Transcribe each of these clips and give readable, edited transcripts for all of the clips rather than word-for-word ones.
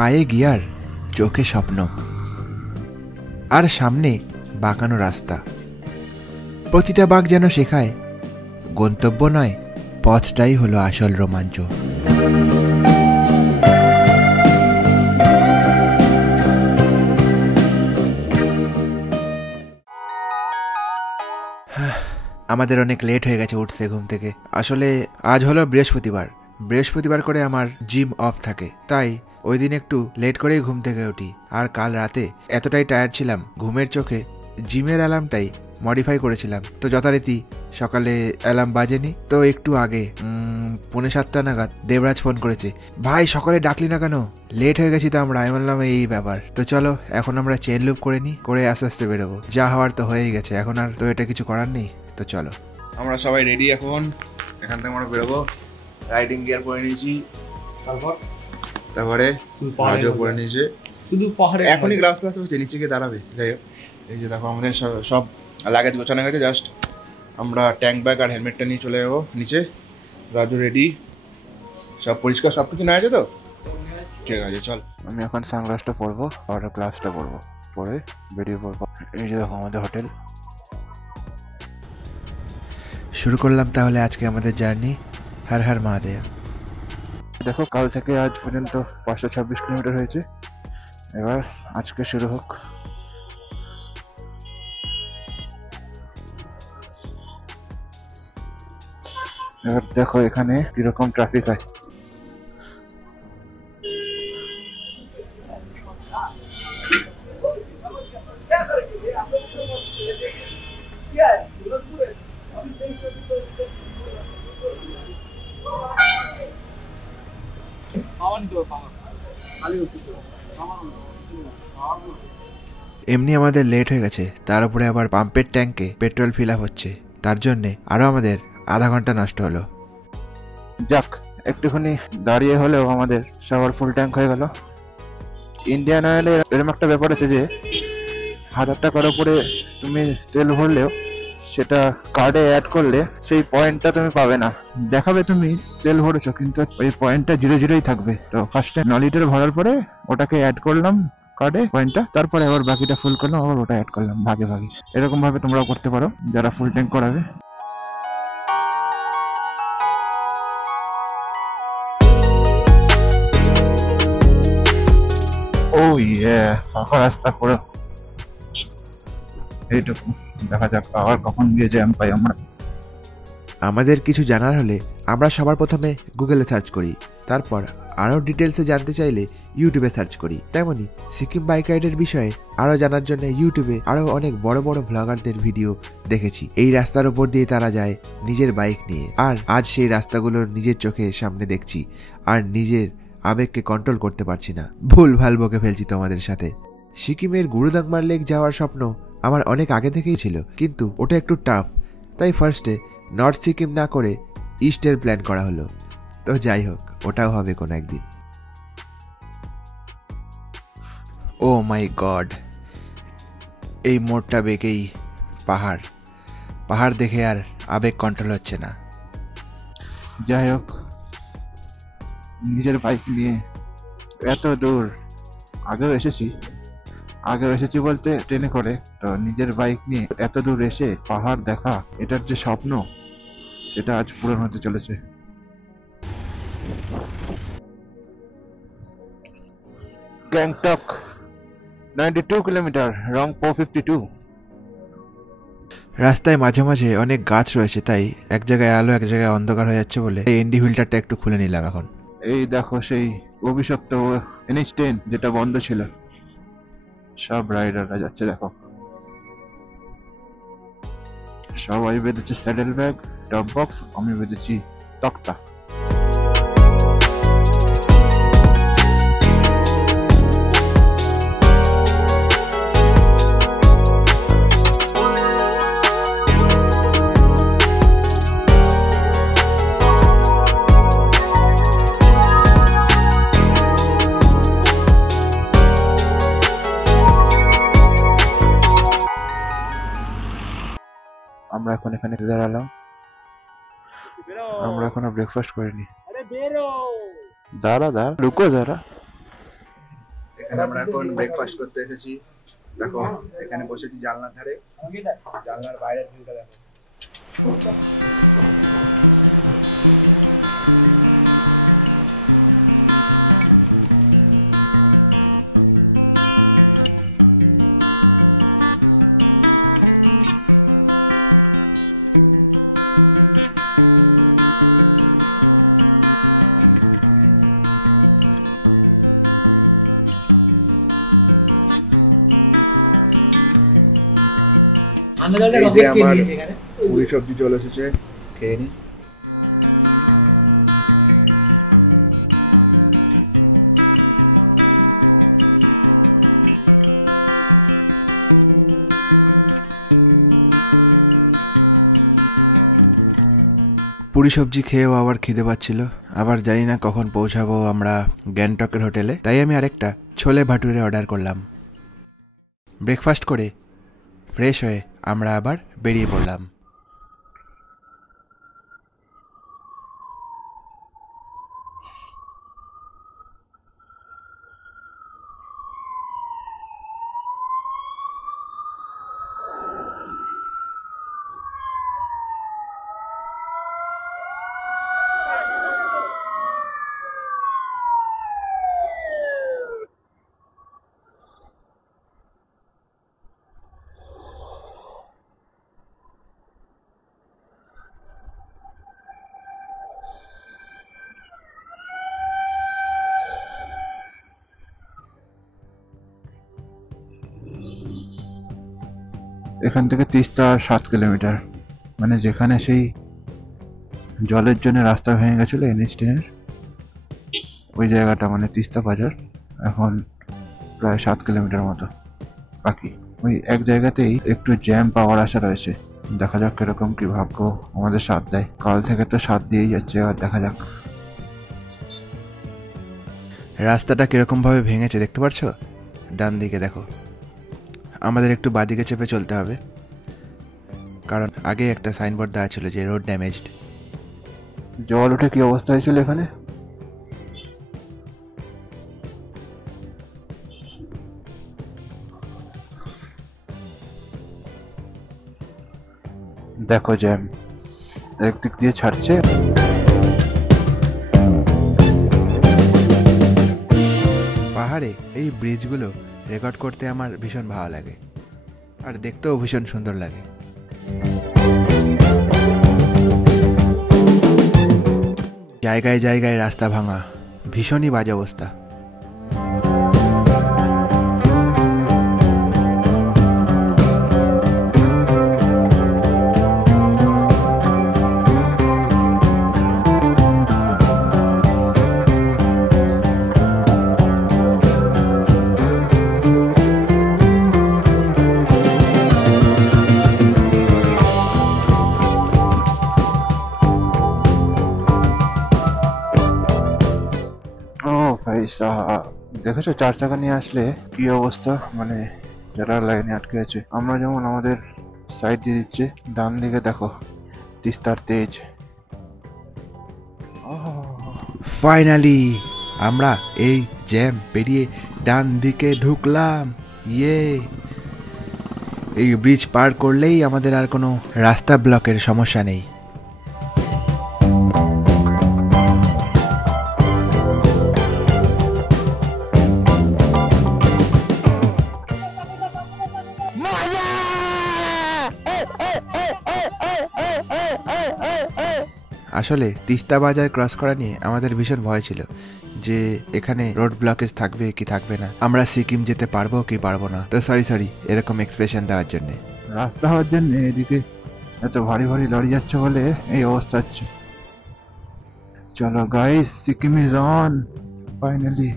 পায়ে গিয়ার, চোখে স্বপ্ন, আর সামনে বাঁকানো রাস্তা। প্রতিটা বাঁক যেন শেখায় গন্তব্য নয়, পথটাই হলো আসল রোমাঞ্চ। আমাদের অনেক লেট হয়ে গেছে উঠতে ঘুম থেকে। আসলে আজ হলো বৃহস্পতিবার করে আমার জিম অফ থাকে, তাই ওই দিন একটু লেট করেই ঘুম থেকে উঠি। আর কাল রাতে এতটাই টায়ার্ড ছিলাম, ঘুমের চোখে জিমের অ্যালার্মটাই মডিফাই করেছিলাম। তো যথারীতি সকালে অ্যালার্ম বাজেনি, তো একটু আগে 6:45 নাগাদ দেবরাজ ফোন করেছে, ভাই সকালে ডাকলি না কেন, লেট হয়ে গেছি তো আমরা। আমি বললাম এই ব্যাপার, তো চলো এখন আমরা চেন লুপ করে নিই, করে আস্তে আস্তে বেরোবো। যা হওয়ার তো হয়েই গেছে, এখন আর তো এটা কিছু করার নেই। তো চলো, আমরা সবাই রেডি, এখন এখান থেকে আমরা বেরোবো। রাইডিং গিয়ার পরে নিয়েছি, তারপরে রাজও পরে নিয়েছে। শুধু পাহাড়ে এখনই গ্লাস হচ্ছে, নিচে গিয়ে দাঁড়াবে। যাই হোক, এই যে দেখো আমাদের সব লাগেজ গোছানো গেছে, জাস্ট আমরা ট্যাঙ্ক ব্যাগ আর হেলমেটটা নিয়ে চলে যাবো নিচে। রাজু রেডি, সব পরিষ্কার, সব কিছু নেওয়া আছে তো? ঠিক আছে চল। আমি এখন সানগ্লাসটা পরবো আর গ্লাসটা পরবো, পরে বেরিয়ে পড়বো। এই যে দেখো আমাদের হোটেল। শুরু করলাম তাহলে আজকে আমাদের জার্নি। হর হর মহাদেব। দেখো কাল থেকে আজ পর্যন্ত 526 কিলোমিটার হয়েছে, এবার আজকে শুরু হোক। এবার দেখো এখানে কিরকম ট্রাফিক হয়। এমনি আমাদের লেট হয়ে গেছে, তার উপরে আবার পাম্পের ট্যাঙ্কে পেট্রোল ফিল আপ হচ্ছে, তার জন্যে আরো আমাদের আধা ঘন্টা নষ্ট হলো। যাক, একটুখানি দাঁড়িয়ে হলেও আমাদের সবার ফুল ট্যাঙ্ক হয়ে গেল। ইন্ডিয়ান অয়েলে এরকম একটা ব্যাপার আছে যে 1000 টাকার উপরে তুমি তেল ভরলেও সেটা কার্ডে অ্যাড করলে সেই পয়েন্টটা তুমি পাবে না। দেখাবে তুমি তেল ভরেছো, কিন্তু ওই পয়েন্টটা 0 থাকবে। তো ফার্স্টে 9 লিটার ভরার পরে ওটাকে অ্যাড করলাম কার্ডে পয়েন্টটা, তারপরে আবার বাকিটা ফুল করলাম, আবার ওটা অ্যাড করলাম ভাগে ভাগে। এরকম ভাবে তোমরাও করতে পারো যারা ফুল ট্যাঙ্ক করাবে। ও ইয়ে, ফাঁকা রাস্তা পুরো, এইটুকু। দেখা যাক আবার কখন গিয়ে জ্যাম পাই আমরা। আমাদের কিছু জানার হলে আমরা সবার প্রথমে গুগলে সার্চ করি, তারপর আরও ডিটেলসে জানতে চাইলে ইউটিউবে সার্চ করি। তেমনি সিকিম বাইক রাইডের বিষয়ে আরও জানার জন্য ইউটিউবে আরও অনেক বড় বড় ভ্লগারদের ভিডিও দেখেছি। এই রাস্তার উপর দিয়ে তারা যায় নিজের বাইক নিয়ে, আর আজ সেই রাস্তাগুলোর নিজের চোখে সামনে দেখছি, আর নিজের আবেগকে কন্ট্রোল করতে পারছি না। ভুল ভাল বকে ফেলছি তোমাদের সাথে। সিকিমের গুরুদাংমার লেক যাওয়ার স্বপ্ন আমার অনেক আগে থেকেই ছিল, কিন্তু ওটা একটু টাফ, তাই ফার্স্টে নর্থ সিকিম না করে ইস্টের প্ল্যান করা হলো। তো যাই হোক, ওটাও হবে কোনো একদিন। ও মাই গড, এই মোড়টা বেঁকেই পাহাড় দেখে আর আবেগ কন্ট্রোল হচ্ছে না। যাই হোক, নিজের বাইক নিয়ে এত দূর আগেও এসেছি বলতে ট্রেনে করে, তো নিজের বাইক নিয়ে এত দূর এসে পাহাড় দেখা, এটার যে স্বপ্ন সেটা আজ পূরণ হতে চলেছে। গ্যাংটক 92 কিলোমিটার, রংপো 52। রাস্তায় মাঝে মাঝে অনেক গাছ রয়েছে, তাই এক জায়গায় আলো এক জায়গায় অন্ধকার হয়ে যাচ্ছে বলে এই এনডি ফিল্টারটা একটু খুলে নিলাম এখন। এই দেখো সেই অভিশপ্ত NH10 যেটা বন্ধ ছিল, সব রাইডাররা যাচ্ছে দেখো। সবাই বেঁধেছে স্যাডেল ব্যাগ, টপ বক্স, আমি বেঁধেছি তক্তা। আমরা এখন এখানে দাঁড়ালাম, আমরা এখনো ব্রেকফাস্ট করিনি। দাঁড়া রুকো যারা। এখানে আমরা এখন ব্রেকফাস্ট করতে এসেছি। দেখো এখানে বসেছি জানলার ধারে, জানলার বাইরের ভিউটা দেখো। এই যে আমার পুরি সবজি চলে এসেছে, খেয়ে নি। পুরি সবজি খেয়েও আবার খিদে পাচ্ছিল, আবার জানি না কখন পৌঁছাবো আমরা গ্যাংটকের হোটেলে, তাই আমি আরেকটা ছোলে ভাটুরে অর্ডার করলাম। ব্রেকফাস্ট করে ফ্রেশ হয়ে আমরা আবার বেরিয়ে পড়লাম। এখান থেকে তিস্তা 7 কিলোমিটার, মানে যেখানে সেই জলের জন্য রাস্তা ভেঙে গেছিল NH10-এর ওই জায়গাটা, মানে তিস্তা বাজার, এখন প্রায় 7 কিলোমিটার মতো বাকি। ওই এক জায়গাতেই একটু জ্যাম পাওয়ার আশা রয়েছে, দেখা যাক কিরকম কি ভাগ্য আমাদের সাথ দেয়। কাল থেকে তো সাথ দিয়েই যাচ্ছে, আর দেখা যাক। রাস্তাটা কিরকম ভাবে ভেঙেছে দেখতে পাচ্ছ? ডান দিকে দেখো, আমাদের একটু বাদিকে চেপে চলতে হবে, কারণ আগে একটা সাইনবোর্ড দেওয়া ছিল যে রোড ড্যামেজড। জল উঠে কি অবস্থা হয়েছিল এখানে, দেখো জ্যাম একদিক দিয়ে ছাড়ছে। পাহাড়ে এই ব্রিজগুলো রেকর্ড করতে আমার ভীষণ ভালো লাগে, আর দেখতেও ভীষণ সুন্দর লাগে। জায়গায় জায়গায় রাস্তা ভাঙা, ভীষণই বাজে অবস্থা। দেখেছো 4 চাকা নিয়ে আসলে কি অবস্থা, মানে যারা লাইনে আটকে আছে। আমরা যেমন আমাদের সাইড দিয়ে দিচ্ছে, ডান দিকে দেখো তিস্তার তেজ। ফাইনালি আমরা এই জ্যাম পেরিয়ে ডান দিকে ঢুকলাম। ইয়ে, এই ব্রিজ পার করলেই আমাদের আর কোনো রাস্তা ব্লকের সমস্যা নেই। আসলে তিস্তা বাজার ক্রস করা নিয়ে আমাদের ভীষণ ভয় ছিল যে এখানে রোড ব্লকেজ থাকবে কি থাকবে না, আমরা সিকিম যেতে পারবো কি পারবো না। তো সরি এরকম এক্সপ্রেশন দেওয়ার জন্য। রাস্তা হওয়ার জন্য এদিকে এত ভারী ভারী লরি যাচ্ছে বলে এই অবস্থা হচ্ছে। চলো guys, Sikkim is on finally.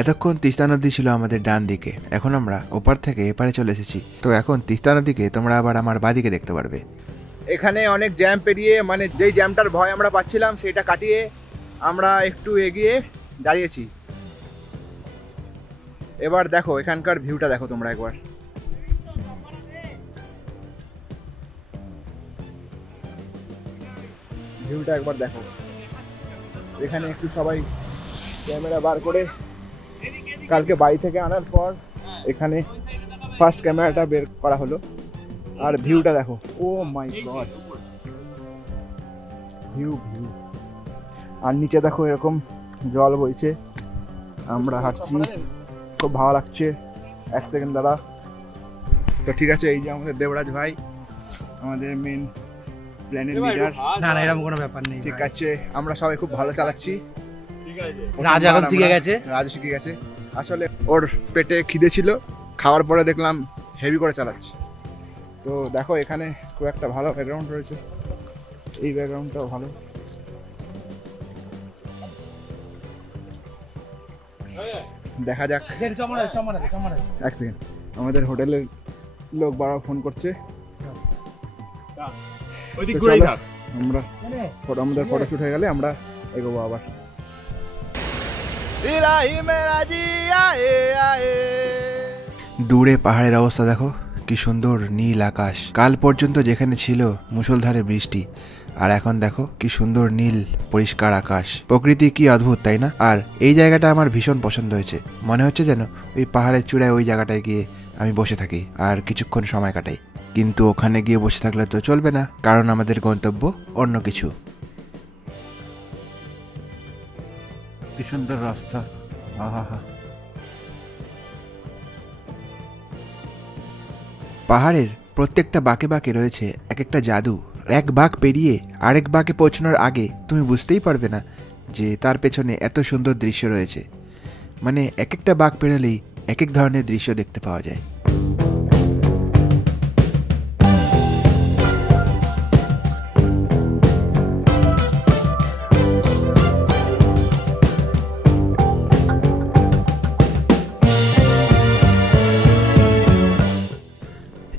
এতক্ষণ তিস্তা নদী ছিল আমাদের ডান দিকে, এখন আমরা ওপার থেকে এপারে চলে এসেছি। তো এখন তিস্তা নদীকে তোমরা আবার আমার বাদিকে দেখতে পারবে। এখানে অনেক জ্যাম পেরিয়ে, মানে যেই জ্যামটার ভয় আমরা পাচ্ছিলাম সেটা কাটিয়ে আমরা একটু এগিয়ে দাঁড়িয়েছি। এবার দেখো এখানকার ভিউটা দেখো তোমরা একবার। ভিউটা একবার দেখো। এখানে একটু সবাই ক্যামেরা বার করে, কালকে বাড়ি থেকে আনার পর এখানে ফার্স্ট ক্যামেরাটা বের করা হলো। আর ভিউটা দেখো, ও মাই গড, ভিউ ভিউ। আর নিচে দেখো এরকম জল বইছে, আমরা হাঁটছি, খুব ভালো লাগছে। এক সেকেন্ড দাঁড়া। তো ঠিক আছে, এই যে আমাদের দেবরাজ ভাই, আমাদের মেন প্ল্যানের লিডার। না না, এরকম কোনো ব্যাপার নেই। ঠিক আছে, আমরা সবাই খুব ভালো চালাচ্ছি। রাজু এখন শিখে গেছে, রাজু শিখে গেছে। আসলে ওর পেটে খিদে ছিল, খাওয়ার পরে দেখলাম হেভি করে চালাচ্ছে। তো দেখো এখানে খুব একটা ভালো ব্যাকগ্রাউন্ড রয়েছে, এই ব্যাকগ্রাউন্ডটাও ভালো। দেখা যাক। এক সেকেন্ড, আমাদের হোটেলের লোক বারবার ফোন করছে। আমরা আমাদের ফটোশুট হয়ে গেলে আমরা এগোবো আবার। দূরে পাহাড়ের অবস্থা দেখো, কি সুন্দর নীল আকাশ। কাল পর্যন্ত যেখানে ছিল মুষলধারে বৃষ্টি, আর এখন দেখো কি সুন্দর নীল পরিষ্কার আকাশ। প্রকৃতি কি অদ্ভুত, তাই না? আর এই জায়গাটা আমার ভীষণ পছন্দ হয়েছে। মনে হচ্ছে যেন ওই পাহাড়ের চূড়ায় ওই জায়গাটায় গিয়ে আমি বসে থাকি আর কিছুক্ষণ সময় কাটাই। কিন্তু ওখানে গিয়ে বসে থাকলে তো চলবে না, কারণ আমাদের গন্তব্য অন্য কিছু। কি সুন্দর রাস্তা, আহা। পাহাড়ের প্রত্যেকটা বাঁকে বাঁকে রয়েছে এক একটা জাদু। এক বাঁক পেরিয়ে আরেক বাঁকে পৌঁছানোর আগে তুমি বুঝতেই পারবে না যে তার পেছনে এত সুন্দর দৃশ্য রয়েছে। মানে এক একটা বাঁক পেরোলেই এক এক ধরনের দৃশ্য দেখতে পাওয়া যায়।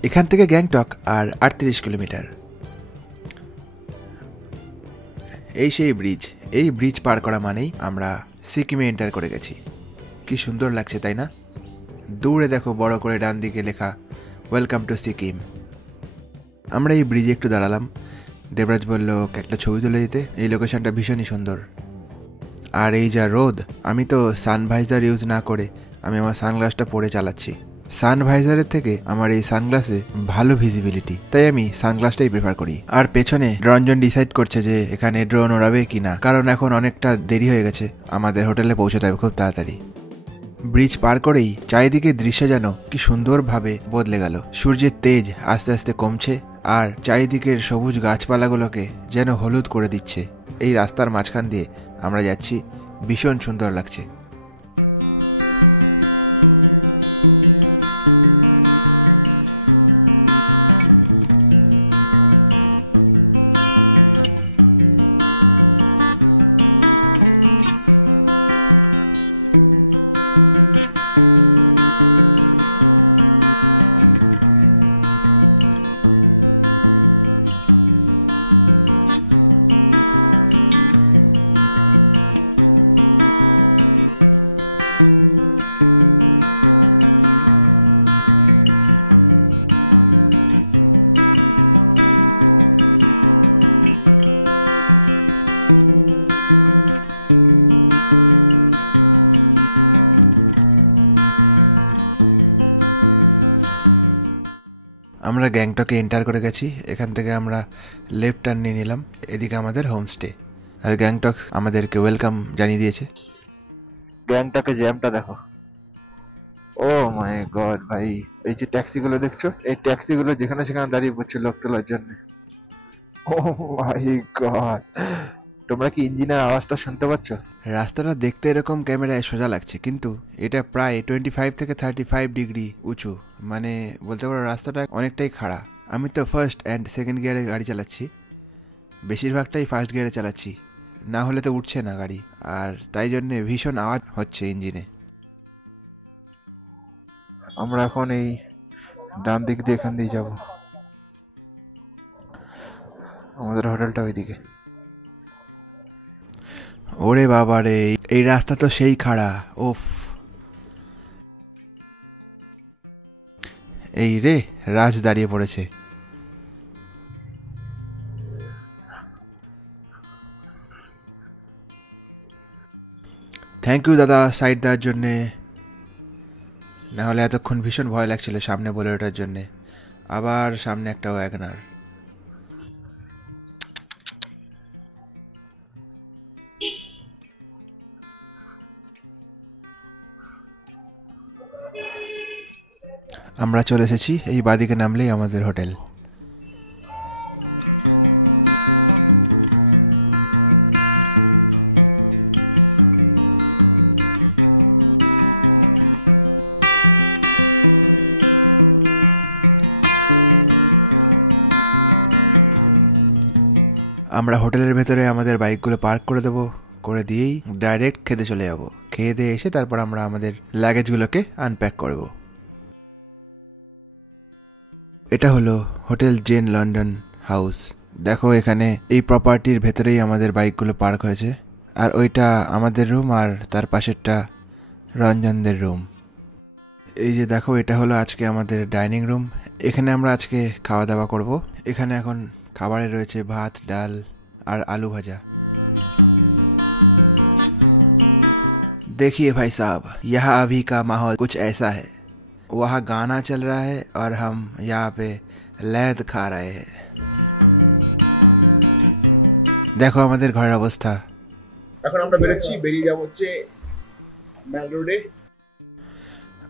এখান থেকে গ্যাংটক আর 38 কিলোমিটার। এই সেই ব্রিজ, এই ব্রিজ পার করা মানেই আমরা সিকিমে এন্টার করে গেছি। কি সুন্দর লাগছে, তাই না? দূরে দেখো বড় করে ডান দিকে লেখা ওয়েলকাম টু সিকিম। আমরা এই ব্রিজে একটু দাঁড়ালাম। দেবরাজ বলল একটা ছবি তুলে দিতে, এই লোকেশনটা ভীষণই সুন্দর। আর এই যা রোদ, আমি তো সানভাইজার ইউজ না করে আমি আমার সানগ্লাসটা পরে চালাচ্ছি। সানভাইজারের থেকে আমার এই সানগ্লাসে ভালো ভিজিবিলিটি, তাই আমি সানগ্লাসটাই প্রেফার করি। আর পেছনে রঞ্জন ডিসাইড করছে যে এখানে ড্রোন ওড়াবে কিনা, কারণ এখন অনেকটা দেরি হয়ে গেছে, আমাদের হোটেলে পৌঁছতে হবে খুব তাড়াতাড়ি। ব্রিজ পার করেই চারিদিকে দৃশ্য যেন কি সুন্দরভাবে বদলে গেল। সূর্যের তেজ আস্তে আস্তে কমছে, আর চারিদিকের সবুজ গাছপালাগুলোকে যেন হলুদ করে দিচ্ছে। এই রাস্তার মাঝখান দিয়ে আমরা যাচ্ছি, ভীষণ সুন্দর লাগছে। আমরা গ্যাংটকে এন্টার করে গেছি। এখান থেকে আমরা লেফট টার্ন নিয়ে নিলাম, এদিকে আমাদের হোমস্টে। আর গ্যাংটক আমাদেরকে ওয়েলকাম জানিয়ে দিয়েছে। গ্যাংটকে জ্যামটা দেখো, ও মাই গড ভাই। এই যে ট্যাক্সিগুলো দেখছো, এই ট্যাক্সিগুলো যেখানে সেখানে দাঁড়িয়ে পড়ছে লোক তোলার জন্য। ও মাই গড, তোমরা কি ইঞ্জিনের আওয়াজটা শুনতে পাচ্ছ? রাস্তাটা দেখতে এরকম ক্যামেরায় সোজা লাগছে, কিন্তু এটা প্রায় 25 থেকে 35 ডিগ্রি উঁচু। মানে বলতে পারো রাস্তাটা অনেকটাই খাড়া। আমি তো ফার্স্ট অ্যান্ড সেকেন্ড গিয়ারে গাড়ি চালাচ্ছি, বেশিরভাগটাই ফার্স্ট গিয়ারে চালাচ্ছি, না হলে তো উঠছে না গাড়ি। আর তাই জন্যে ভীষণ আওয়াজ হচ্ছে ইঞ্জিনে। আমরা এখন এই ডান দিক দিয়ে এখান দিয়ে যাব, আমাদের হোটেলটা ওইদিকে। ওরে বাবা রে, এই রাস্তা তো সেই খাড়া। ওফ, এই রে রাজ দাঁড়িয়ে পড়েছে। থ্যাংক ইউ দাদা সাইড দেওয়ার জন্যে, নাহলে এতক্ষণ ভীষণ ভয় লাগছিল সামনে বলে ওঠার জন্যে। আবার সামনে একটা ওয়াগনার। আমরা চলে এসেছি, এই বাদিকে নামলেই আমাদের হোটেল। আমরা হোটেলের ভেতরে আমাদের বাইকগুলো পার্ক করে দেবো, করে দিয়েই ডাইরেক্ট খেতে চলে যাব। খেয়ে দিয়ে এসে তারপর আমরা আমাদের লাগেজগুলোকে আনপ্যাক করব। এটা হলো হোটেল জেন লন্ডন হাউস। দেখো এখানে এই প্রপার্টির ভেতরেই আমাদের বাইকগুলো পার্ক হয়েছে। আর ওইটা আমাদের রুম, আর তার পাশেরটা রঞ্জনদের রুম। এই যে দেখো, এটা হলো আজকে আমাদের ডাইনিং রুম। এখানে আমরা আজকে খাওয়া দাওয়া করব। এখানে এখন খাবারে রয়েছে ভাত, ডাল আর আলু ভাজা। देखिए भाई साहब, यहाँ अभी का माहौल कुछ ऐसा है। वहाँ गाना चल रहा है और हम यहाँ पे लैद खा रहे हैं। দেখো আমাদের ঘরের অবস্থা। এখন আমরা বেরোচ্ছি, বেরিয়ে যাবো হচ্ছে ম্যাল রোডে।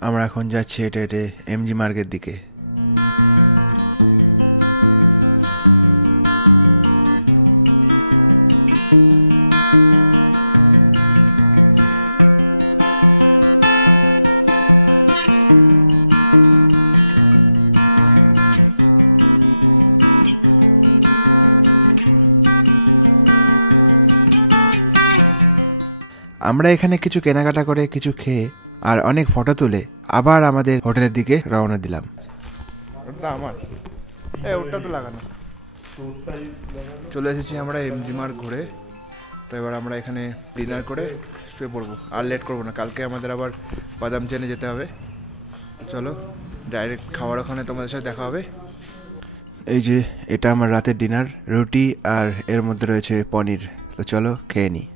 আমরা এখন যাচ্ছি হেঁটে হেঁটে এমজি মার্গের দিকে। আমরা এখানে কিছু কেনাকাটা করে, কিছু খেয়ে আর অনেক ফটো তুলে আবার আমাদের হোটেলের দিকে রওনা দিলাম। আমার ওটা তো লাগানো। চলে এসেছি আমরা এমজি মার্গ ঘুরে। তো এবার আমরা এখানে ডিনার করে শুয়ে পড়বো, আর লেট করবো না। কালকে আমাদের আবার বাদাম চেনে যেতে হবে। চলো ডাইরেক্ট খাওয়ার ওখানে তোমাদের সাথে দেখা হবে। এই যে এটা আমার রাতের ডিনার, রুটি আর এর মধ্যে রয়েছে পনির। তো চলো খেয়ে নিই।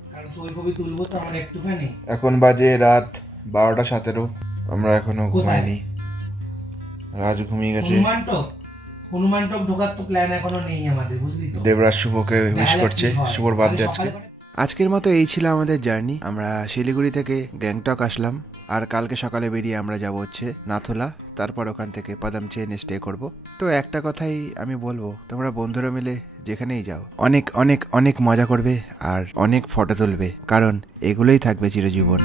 এখন বাজে রাত 12:17। আমরা এখনো ঘুমাইনি, রাজ ঘুমিয়ে গেছে। হনুমান টক ঢোকার তো প্ল্যান এখনো নেই আমাদের, বুঝলি তো। দেবরাজ শুভকে উইশ করছে, শুভর বার্থডে আজকে। আজকের মতো এই ছিল আমাদের জার্নি। আমরা শিলিগুড়ি থেকে গ্যাংটক আসলাম, আর কালকে সকালে বেরিয়ে আমরা যাব হচ্ছে নাথুলা। তারপর ওখান থেকে পাদাম চেনে স্টে করব। তো একটা কথাই আমি বলবো, তোমরা বন্ধুরা মিলে যেখানেই যাও অনেক অনেক অনেক মজা করবে আর অনেক ফটো তুলবে, কারণ এগুলোই থাকবে চিরজীবন।